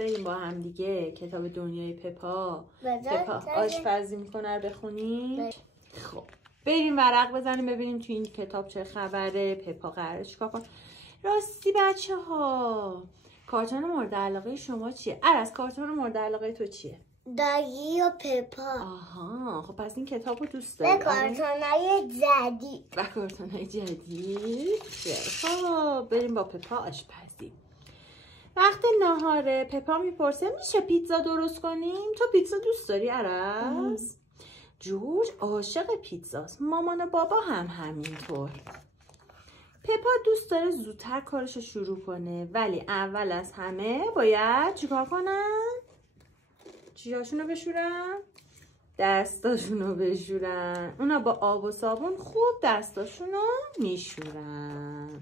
بریم با هم دیگه کتاب دنیای پپا آشپزی میکنه رو بخونیم. خب بریم ورق بزنیم ببینیم تو این کتاب چه خبره. پپا قراره چیکار کنه؟ راستی بچه ها، کارتون مورد علاقه شما چیه؟ عرض کارتون مورد علاقه تو چیه؟ دایی و پپا. آها، خب پس این کتاب رو دوست داری؟ و کارتونای جدید. و کارتونای جدید. خب بریم با پپا آشپزی. وقت ناهاره پپا میپرسه میشه پیتزا درست کنیم؟ تو پیتزا دوست داری عرض؟ جورج عاشق پیتزاست، مامان و بابا هم همینطور. پپا دوست داره زودتر کارشو شروع کنه، ولی اول از همه باید چیکار کنن؟ چیاشونو بشورن؟ دستاشونو بشورن. اونا با آب و صابون خوب دستاشونو میشورن.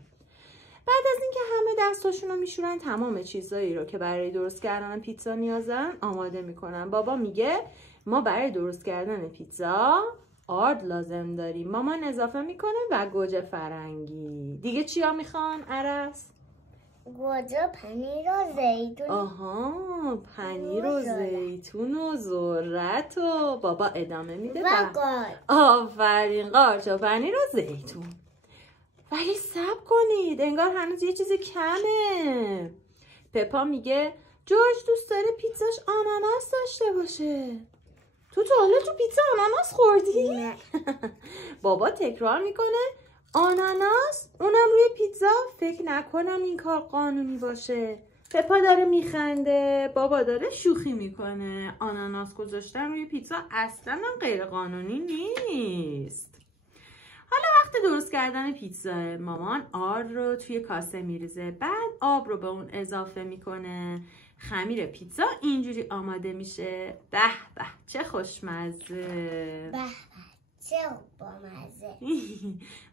بعد از اینکه همه دستاشونو میشورن، تمام چیزایی رو که برای درست کردن پیتزا نیازن آماده میکنن. بابا میگه ما برای درست کردن پیتزا آرد لازم داریم. مامان اضافه میکنه و گوجه فرنگی. دیگه چیا میخوان عرض؟ گوجه، پنیر و زیتون. آها، پنیر و زیتون و ذرت و بابا ادامه میده و قارچ. آفرین، قارچ و پنیر و زیتون. ولی صبر کنید، انگار هنوز یه چیز کمه. پپا میگه جورج دوست داره پیتزاش آناناس داشته باشه. تو حالا تو پیتزا آناناس خوردی؟ نه. بابا تکرار میکنه آناناس؟ اونم روی پیتزا؟ فکر نکنم این کار قانونی باشه. پپا داره میخنده، بابا داره شوخی میکنه. آناناس گذاشتن روی پیتزا اصلا هم غیر قانونی نیست. حالا وقت درست کردن پیتزا. مامان آرد رو توی کاسه میریزه، بعد آب رو به اون اضافه میکنه. خمیر پیتزا اینجوری آماده میشه. به به چه خوشمزه. به چه بامزه.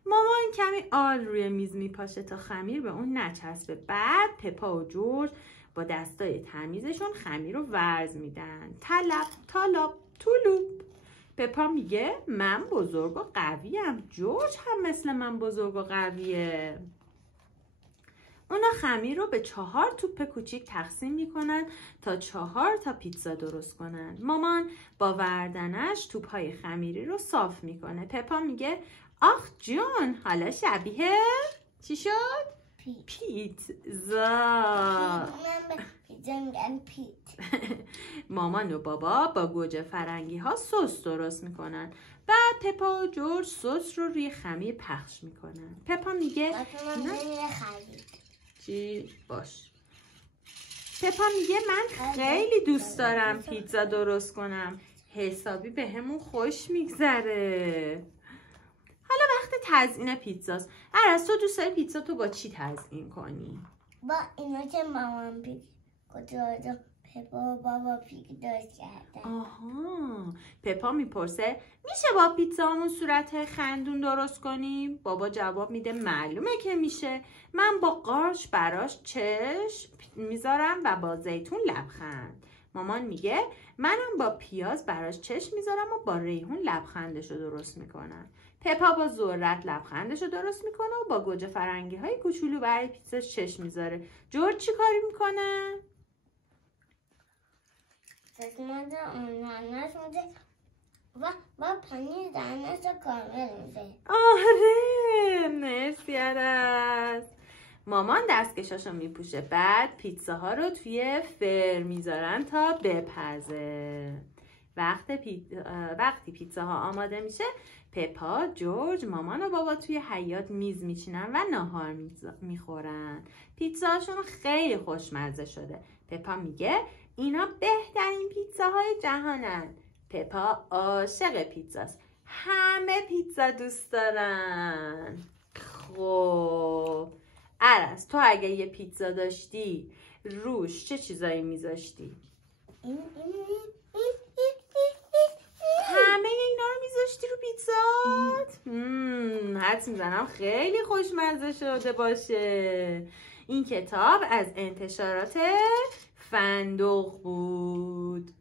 مامان کمی آرد روی میز میپاشه تا خمیر به اون نچسبه. بعد پپا و جورج با دستای تمیزشون خمیر رو ورز میدن. تلپ تالاب طلوب. پپا میگه من بزرگ و قویم. جورج هم مثل من بزرگ و قویه. اونا خمیر رو به 4 توپ کوچیک تقسیم میکنن تا 4 تا پیتزا درست کنن. مامان با وردنش توپ‌های خمیری رو صاف میکنه. پپا میگه آخ جون، حالا شبیه چی شد؟ پیتزا. مامان و بابا با گوجه فرنگی ها سس درست میکنن. بعد پپا و جورج سس رو روی خمیر پخش میکنن. پپا میگه چی؟ باش. پپا میگه من خیلی دوست دارم پیتزا درست کنم. حسابی به همون خوش میگذره. حالا وقت تزیین پیتزاست. عرض تو دوست داری پیتزا تو با چی تزیین کنی؟ با اینا که مامان پپا و بابا پیک درست کردن. آها، پپا میپرسه میشه با پیتزامون صورت خندون درست کنیم؟ بابا جواب میده معلومه که میشه. من با قارچ براش چشم میذارم و با زیتون لبخند. مامان میگه منم با پیاز براش چشم میذارم و با ریحون لبخندشو درست میکنم. پپا با ذرت لبخندشو درست میکنه و با گوجه فرنگی های کوچولو برای پیتزاش چشم میذاره. جورج چی کاری میکنه؟ چشمانده آناناس میده و پنیر دانش کامل میده. آره، مرسی عرض. مامان دستکشاشو میپوشه. بعد پیتزاها رو توی فر میذارن تا بپزه. وقتی پیتزاها آماده میشه، پپا، جورج، مامان و بابا توی حیاط میز میچینن و ناهار میخورن. پیتزاهاشون خیلی خوشمزه شده. پپا میگه اینا بهترین پیتزاهای جهانن. پپا عاشق پیتزاست. همه پیتزا دوست دارن. خب عرض تو اگه یه پیتزا داشتی روش چه چیزایی میذاشتی؟ همه اینا رو میذاشتی رو پیتزات؟ حدس میزنم خیلی خوشمزه شده باشه. این کتاب از انتشارات فندق بود.